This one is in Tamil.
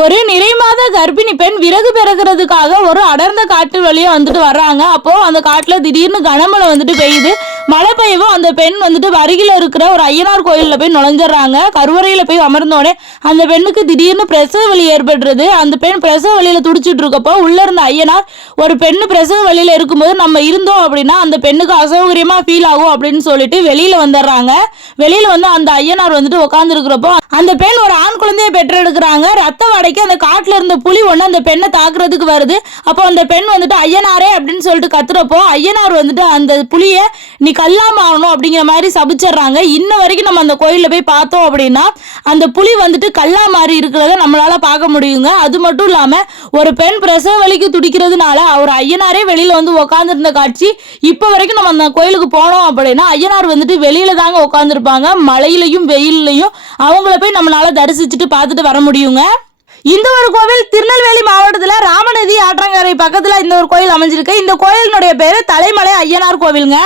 ஒரு நிறைமாத கர்ப்பிணி பெண் விறகு பிறகுறதுக்காக ஒரு அடர்ந்த காட்டு வழியா வந்துட்டு வர்றாங்க. அப்போ அந்த காட்டுல திடீர்னு கனமழை வந்துட்டு பெய்யுது. மழை பெய்யவும் அந்த பெண் வந்துட்டு அருகில இருக்கிற ஒரு ஐயனார் கோயிலில் போய் நுழைஞ்சிடுறாங்க. கருவறையில போய் அமர்ந்தோடனே அந்த பெண்ணுக்கு திடீர்னு பிரசவ வலி ஏற்படுறது. அந்த பெண் பிரசவ வலியில துடிச்சிட்டு இருக்கப்போ உள்ள இருந்த ஐயனார் ஒரு பெண்ணு பிரசவ வலியில இருக்கும்போது நம்ம இருந்தோம் அப்படின்னா அந்த பெண்ணுக்கு அசௌகரியமா ஃபீல் ஆகும் அப்படின்னு சொல்லிட்டு வெளியில வந்துடுறாங்க. வெளியில வந்து அந்த ஐயனார் வந்துட்டு உட்காந்துருக்கிறப்போ அந்த பெண் ஒரு ஆண் குழந்தையை பெற்றெடுக்கிறாங்க. ரத்த வாடைக்கு அந்த காட்டுல இருந்த புலி ஒண்ணு அந்த பெண்ணை தாக்குறதுக்கு வருது. அப்போ அந்த பெண் வந்துட்டு ஐயனாரே அப்படின்னு சொல்லிட்டு கத்துறப்போ ஐயனார் வந்துட்டு அந்த புலியை நீ கல்லாம ஆகணும் அப்படிங்கிற மாதிரி சபிச்சிடுறாங்க. இன்ன வரைக்கும் நம்ம அந்த கோயில்ல போய் பார்த்தோம் அப்படின்னா அந்த புலி வந்துட்டு கல்லா மாறி இருக்கிறத நம்மளால பார்க்க முடியுங்க. அது மட்டும் இல்லாம ஒரு பெண் பிரசவ வலிக்கு துடிக்கிறதுனால அவர் ஐயனாரே வெளியில வந்து உட்காந்துருந்த காட்சி இப்போ வரைக்கும் நம்ம அந்த கோயிலுக்கு போனோம் அப்படின்னா ஐயனார் வந்துட்டு வெளியில தாங்க உட்காந்துருப்பாங்க மழையிலையும் வெயில்லையும் அவங்கள போய் நம்மளால தரிசிச்சுட்டு பார்த்துட்டு வர முடியுங்க. இந்த ஒரு கோவில் திருநெல்வேலி மாவட்டத்துல ராமநதி ஆற்றங்கரை பக்கத்துல இந்த ஒரு கோயில் அமைஞ்சிருக்கு. இந்த கோயிலினுடைய பேரு தலைமலை ஐயனார் கோவிலுங்க.